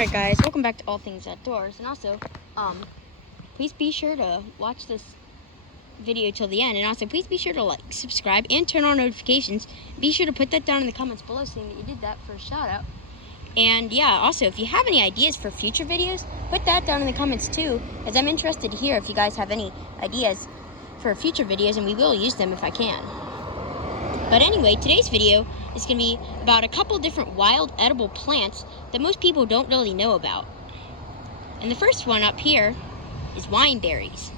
Alright guys, welcome back to All Things Outdoors, and also, please be sure to watch this video till the end, and also please be sure to like, subscribe, and turn on notifications. Be sure to put that down in the comments below saying that you did that for a shout out. And yeah, also, if you have any ideas for future videos, put that down in the comments too, as I'm interested to hear if you guys have any ideas for future videos, and we will use them if I can. But anyway, today's video is going to be about a couple different wild edible plants that most people don't really know about. And the first one up here is wineberries.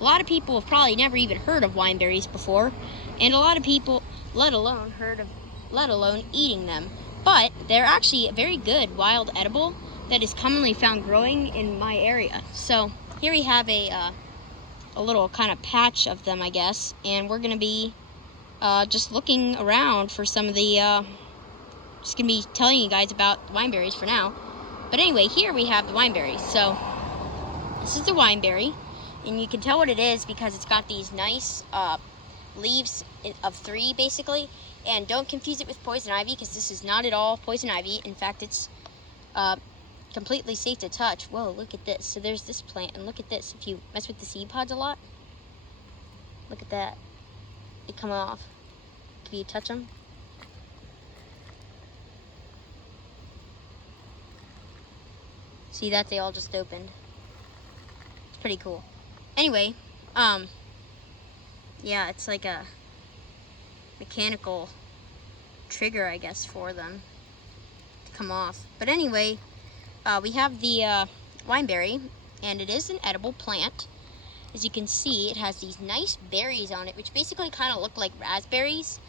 A lot of people have probably never even heard of wineberries before, and a lot of people, let alone eating them. But they're actually a very good wild edible that is commonly found growing in my area. So here we have a little kind of patch of them, I guess, and we're going to be just looking around for some of the, just gonna be telling you guys about wineberries for now. But anyway, here we have the wineberries. So this is the wineberry, and you can tell what it is because it's got these nice leaves of 3 basically. And don't confuse it with poison ivy, because this is not at all poison ivy. In fact, it's completely safe to touch. Whoa, look at this. So there's this plant, and look at this. If you mess with the seed pods a lot, look at that. They come off. Can you touch them? See that? They all just opened. It's pretty cool. Anyway, yeah, it's like a mechanical trigger, I guess, for them to come off. But anyway, we have the wineberry, and it is an edible plant. As you can see, it has these nice berries on it, which basically kind of look like raspberries,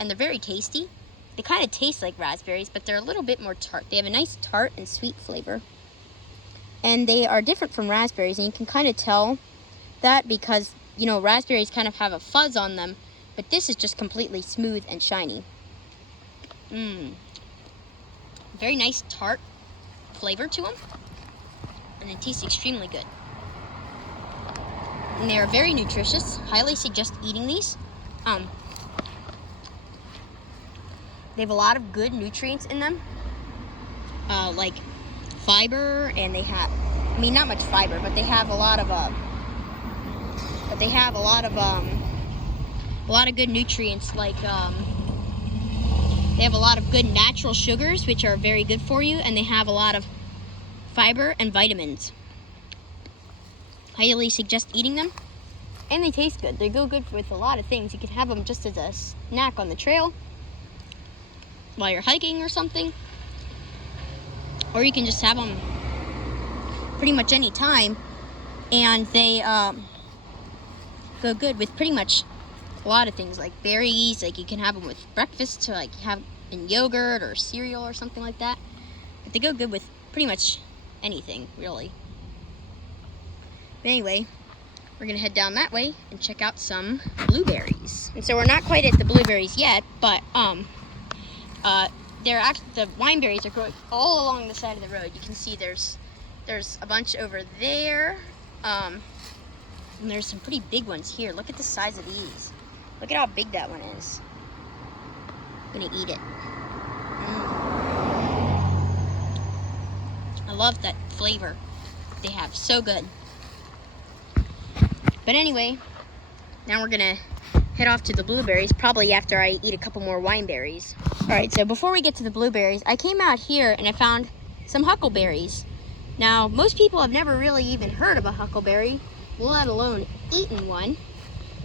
and they're very tasty. They kind of taste like raspberries, but they're a little bit more tart. They have a nice tart and sweet flavor, and they are different from raspberries, and you can kind of tell that because, you know, raspberries kind of have a fuzz on them, but this is just completely smooth and shiny. Very nice tart flavor to them, and they taste extremely good. And they are very nutritious. Highly suggest eating these. They have a lot of good nutrients in them, like fiber, and they have, I mean, not much fiber, but they have a lot of good nutrients, like they have a lot of good natural sugars, which are very good for you, and they have a lot of fiber and vitamins. Highly suggest eating them, and they taste good. They go good with a lot of things. You can have them just as a snack on the trail while you're hiking or something, or you can just have them pretty much any time, and they go good with pretty much a lot of things, like berries. Like you can have them with breakfast, to like have in yogurt or cereal or something like that. But they go good with pretty much anything, really. But anyway, we're gonna head down that way and check out some blueberries. And so we're not quite at the blueberries yet, but the wineberries are growing all along the side of the road. You can see there's a bunch over there, and there's some pretty big ones here. Look at the size of these. Look at how big that one is. I'm gonna eat it. I love that flavor they have. So good. But anyway, now we're gonna head off to the blueberries, probably after I eat a couple more wineberries. Alright, so before we get to the blueberries, I came out here and I found some huckleberries. Now, most people have never really even heard of a huckleberry, let alone eaten one.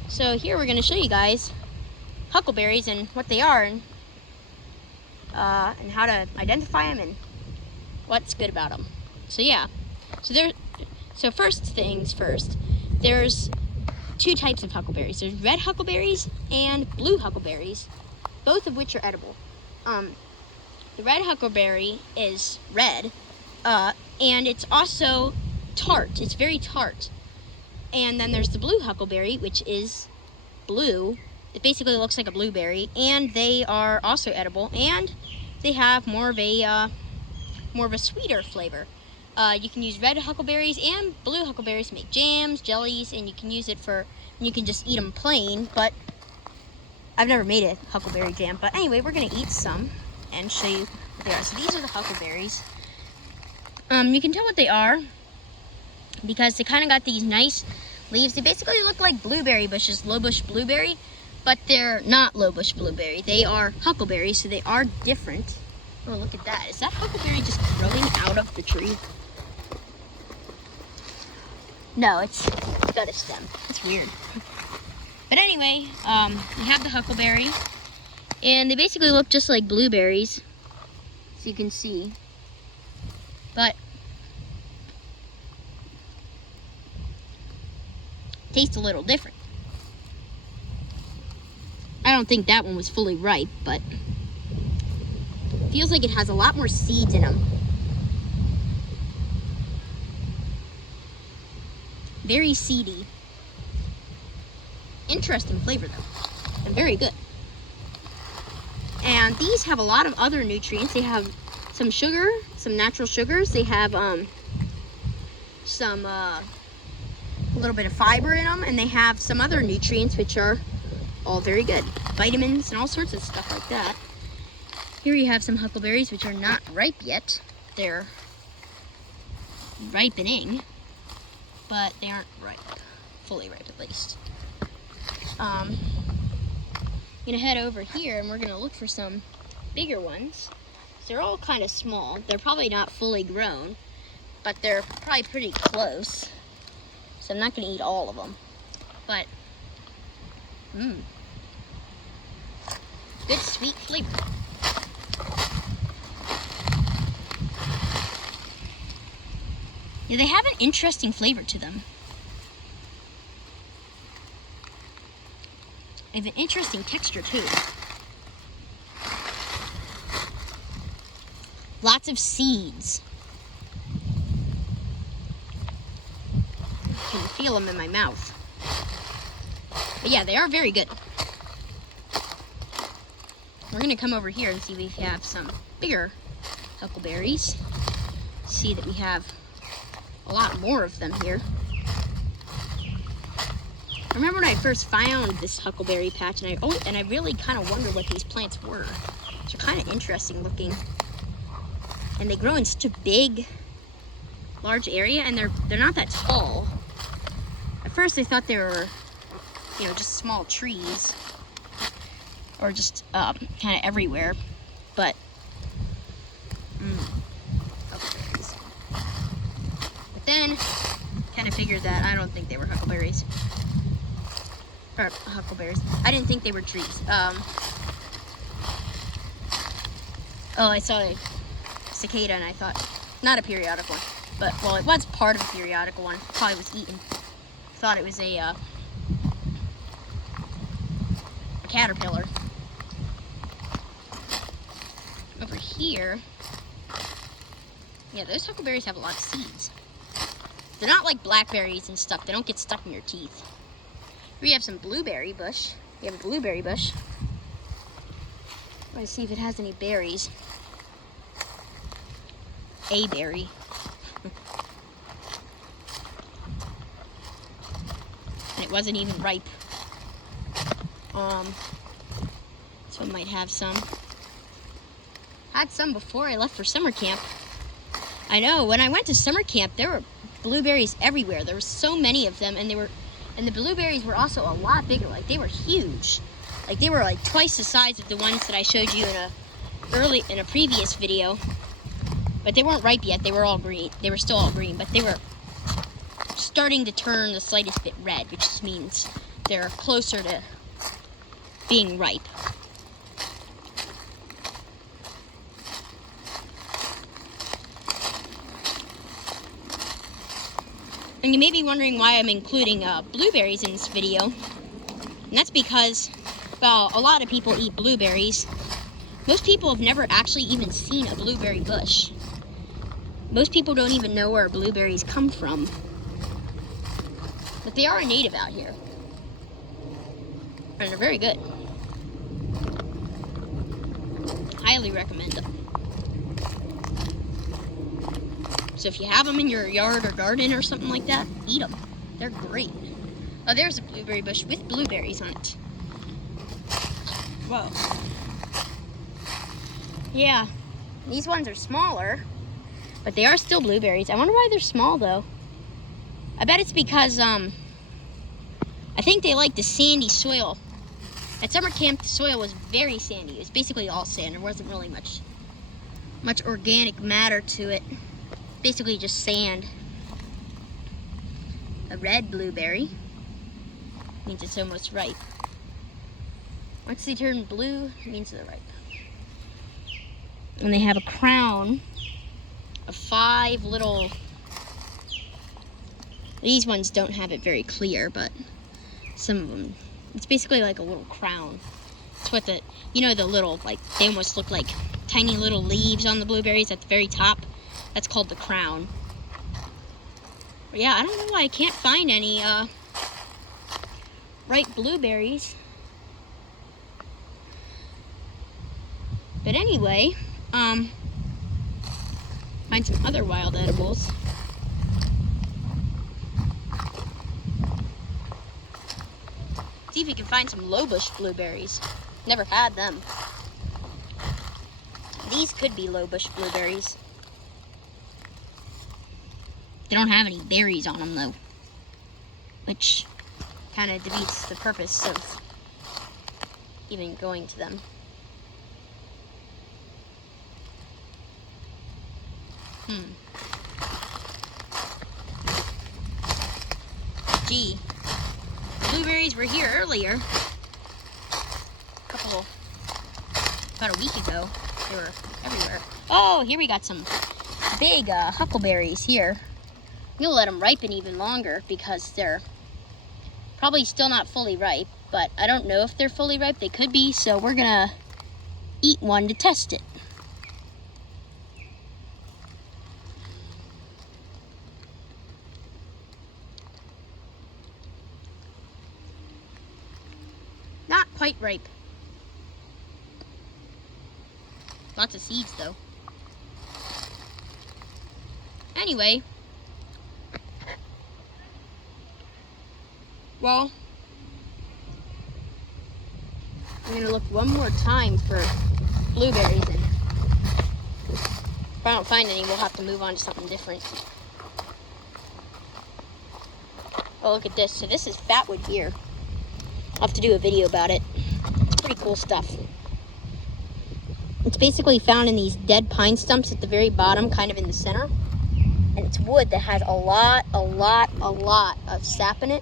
So here we're gonna show you guys huckleberries and what they are, and how to identify them and what's good about them. So yeah, so first things first. There's 2 types of huckleberries. There's red huckleberries and blue huckleberries, both of which are edible. The red huckleberry is red, and it's also tart. It's very tart. And then there's the blue huckleberry, which is blue. It basically looks like a blueberry, and they are also edible, and they have more of a sweeter flavor. You can use red huckleberries and blue huckleberries to make jams, jellies, and you can use it you can just eat them plain, but I've never made a huckleberry jam. But anyway, we're gonna eat some and show you what they are. So these are the huckleberries. You can tell what they are because they kind of got these nice leaves. They basically look like blueberry bushes, low bush blueberry, but they're not low bush blueberry. They are huckleberries, so they are different. Oh, look at that. Is that huckleberry just growing out of the tree? No, it's got a stem. It's weird. But anyway, we have the huckleberry, and they basically look just like blueberries, so you can see. But tastes a little different. I don't think that one was fully ripe, but feels like it has a lot more seeds in them. Very seedy. Interesting flavor though, and very good. And these have a lot of other nutrients. They have some sugar, some natural sugars. They have some a little bit of fiber in them, and they have some other nutrients which are all very good. Vitamins and all sorts of stuff like that. Here you have some huckleberries which are not ripe yet. They're ripening, but they aren't ripe, fully ripe at least. I'm gonna head over here and we're gonna look for some bigger ones. They're all kind of small. They're probably not fully grown, but they're probably pretty close. So I'm not gonna eat all of them, but good sweet flavor. Yeah, they have an interesting flavor to them. They have an interesting texture too. Lots of seeds. I can feel them in my mouth. But yeah, they are very good. We're gonna come over here and see if we have some bigger huckleberries. See that we have a lot more of them here. I remember when I first found this huckleberry patch, and I really kind of wondered what these plants were. They're kind of interesting looking, and they grow in such a big, large area, and they're not that tall. At first, I thought they were, you know, just small trees, or just kind of everywhere, but huckleberries. But then, kind of figured that I don't think they were huckleberries. Or huckleberries. I didn't think they were trees. Oh, I saw a cicada and I thought, not a periodic one, but, well, it was part of a periodical one. Probably was eaten. Thought it was a caterpillar. Over here, yeah, those huckleberries have a lot of seeds. They're not like blackberries and stuff. They don't get stuck in your teeth. We have some blueberry bush. We have a blueberry bush. Let's see if it has any berries. A berry. And it wasn't even ripe. So it might have some. Had some before I left for summer camp. I know, when I went to summer camp, there were blueberries everywhere. There were so many of them, and the blueberries were also a lot bigger. Like, they were huge. Like, they were like twice the size of the ones that I showed you in a previous video. But they weren't ripe yet. They were all green. They were still all green, but they were starting to turn the slightest bit red, which just means they're closer to being ripe. And you may be wondering why I'm including blueberries in this video. And that's because, well, a lot of people eat blueberries. Most people have never actually even seen a blueberry bush. Most people don't even know where blueberries come from. But they are a native out here. And they're very good. Highly recommend them. So if you have them in your yard or garden or something like that, eat them. They're great. Oh, there's a blueberry bush with blueberries on it. Whoa. Yeah, these ones are smaller, But they are still blueberries. I wonder why they're small, though. I bet it's because, I think they like the sandy soil. At summer camp, the soil was very sandy. It was basically all sand. There wasn't really much organic matter to it. Basically just sand. A red blueberry means it's almost ripe. Once they turn blue, it means they're ripe. And they have a crown of 5 little... These ones don't have it very clear, but some of them, it's basically like a little crown. It's what the, you know, the little, like, they almost look like tiny little leaves on the blueberries at the very top. That's called the crown. But yeah, I don't know why I can't find any ripe blueberries. But anyway, find some other wild edibles. See if you can find some lowbush blueberries. Never had them. These could be lowbush blueberries. They don't have any berries on them though, which kind of defeats the purpose of even going to them. Gee, blueberries were here earlier. About a week ago. They were everywhere. Oh, here we got some big huckleberries here. You'll let them ripen even longer because they're probably still not fully ripe, but I don't know if they're fully ripe. They could be, so we're gonna eat one to test it. Not quite ripe. Lots of seeds though. Anyway, well, I'm gonna look one more time for blueberries, and if I don't find any, we'll have to move on to something different. Oh, look at this. So this is fatwood here. I'll have to do a video about it. It's pretty cool stuff. It's basically found in these dead pine stumps at the very bottom, kind of in the center. And it's wood that has a lot of sap in it.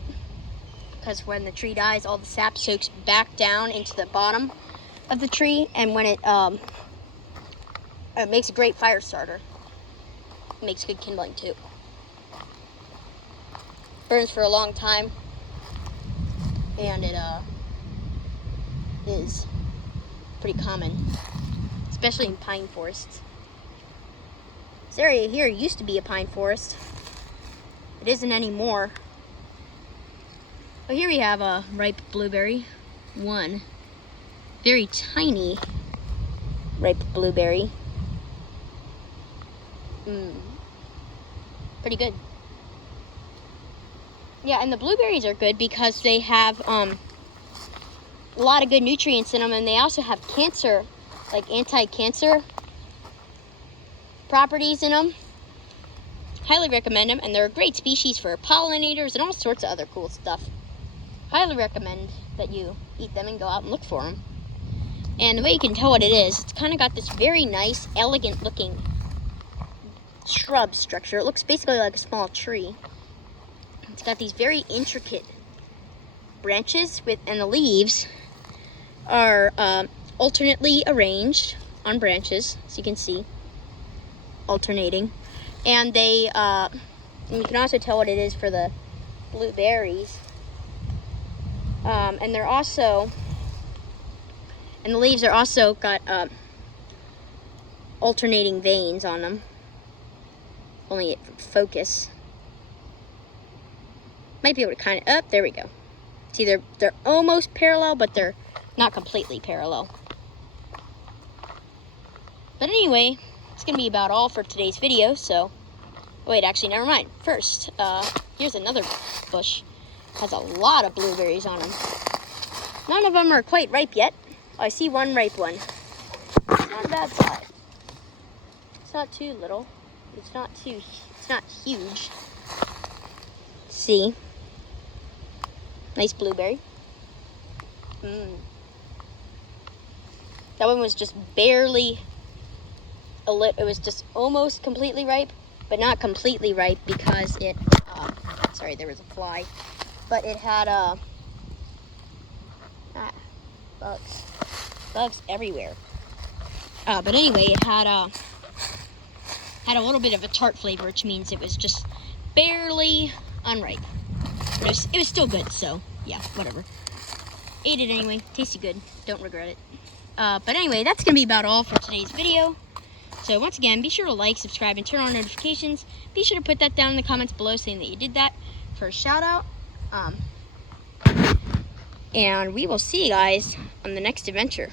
Because when the tree dies, all the sap soaks back down into the bottom of the tree. And when it makes a great fire starter. It makes good kindling too. Burns for a long time. And it is pretty common, especially in pine forests. This area here used to be a pine forest. It isn't anymore. Well, here we have a ripe blueberry. One very tiny ripe blueberry. Pretty good. Yeah, and the blueberries are good because they have a lot of good nutrients in them, and they also have cancer, like anti-cancer properties in them. Highly recommend them, and they're a great species for pollinators and all sorts of other cool stuff. Highly recommend that you eat them and go out and look for them. And the way you can tell what it is, it's kind of got this very nice, elegant looking shrub structure. It looks basically like a small tree. It's got these very intricate branches and the leaves are alternately arranged on branches, as you can see, alternating. And they, and you can also tell what it is for the blueberries. And they're also, and the leaves are also got alternating veins on them. Only focus. Might be able to kind of, there we go. See, they're almost parallel, but they're not completely parallel. But anyway, it's going to be about all for today's video, so, wait, actually, never mind. First, here's another bush. Has a lot of blueberries on them. None of them are quite ripe yet. Oh, I see one ripe one. It's not a bad size. It's not too little. It's not huge. See? Nice blueberry. That one was just barely it was just almost completely ripe, but not completely ripe because it, sorry, there was a fly, but it had, bugs everywhere. But anyway, it had a little bit of a tart flavor, which means it was just barely unripe. It was still good, so yeah, whatever. Ate it anyway, tasted good, don't regret it. But anyway, that's gonna be about all for today's video. So once again, be sure to like, subscribe, and turn on notifications. Be sure to put that down in the comments below saying that you did that for a shout out. And we will see you guys on the next adventure.